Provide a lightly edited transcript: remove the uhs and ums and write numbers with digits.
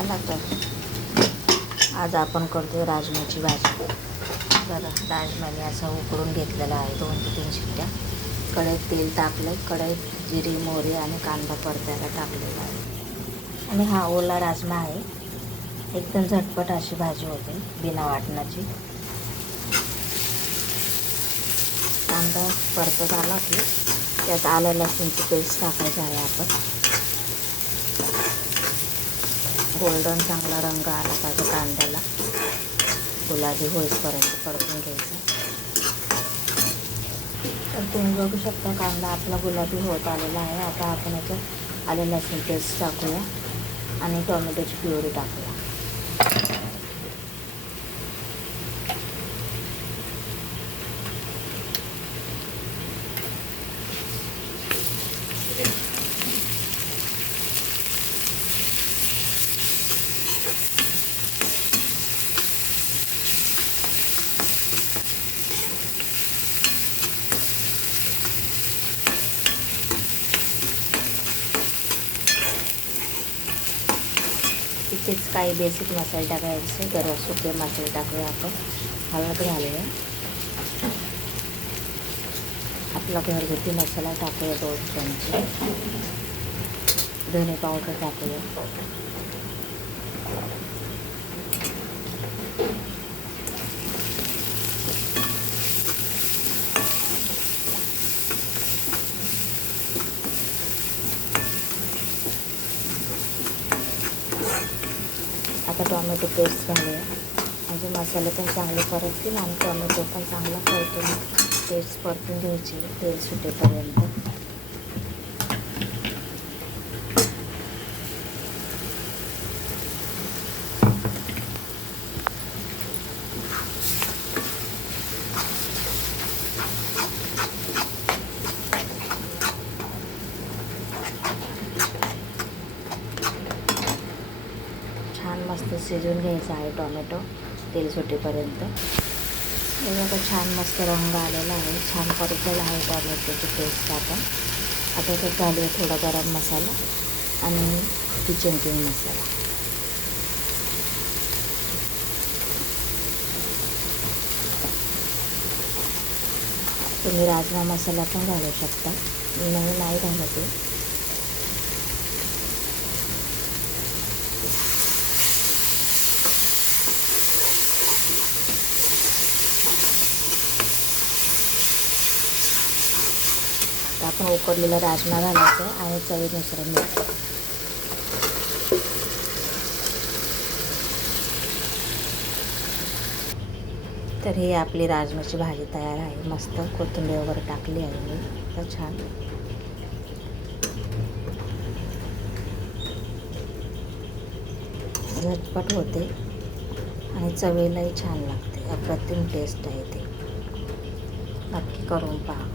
चला तर आज आपण करतो राजम्याची भाजी. तर राजमाने असा उकडून घेतलेला आहे 2 ते 3 शिट्ट्या. कढईत तेल टाकलं, कढईत जिरी मोहरी आणि कांदा परतायला टाकलेला आहे. आणि हा ओला राजमा आहे. एकदम झटपट अशी भाजी होते बिना वाटणाची. कांदा परतत आला की त्यात आलं लसूणची पेस्ट टाकायची आहे. आपण गोल्डन चांगला रंग आला पाहिजे कांद्याला, गुलाबी होईपर्यंत परतून घ्यायचा. तर तुम्ही बघू शकता कांदा आपला गुलाबी होत आलेला आहे. आता आपण याच्यात आलं लसूण पेस्ट टाकूया आणि टोमॅटोची प्युरी टाकूया. तिथेच काही बेसिक मसाले टाकायचे. गरम सुके मसाले टाकूया आपण. हळद घालूया. आपला घरगुती मसाला टाकूया 2 चमचे. धने पावडर टाकूया. आता टोमॅटो पेस्ट घालूया. म्हणजे मसाले पण चांगले परततील आणि टोमॅटो पण चांगला परतून पेस्ट परतून घ्यायची तेल सुटेपर्यंत. छान मस्त शिजवून घ्यायचा आहे टोमॅटो तेल सुटेपर्यंत. हे बघा छान मस्त रंग आलेला आहे. छान परतलेला आहे टोमॅटोची पेस्ट. आपण आता त्यात घालूया थोडा गरम मसाला आणि किचन किंग मसाला. तुम्ही राजमा मसाला पण घालू शकता. मी नाही घालत आहे. आपण उकडलेला राजमा घालायचा आणि चवीनुसार मीठ. तर ही आपली राजमाची भाजी तयार आहे. मस्त कोथिंबीर वगैरे टाकली आहे मी. तर छान झटपट होते आणि चवीलाही छान लागते. अप्रतिम टेस्ट आहे ते. नक्की करून पहा.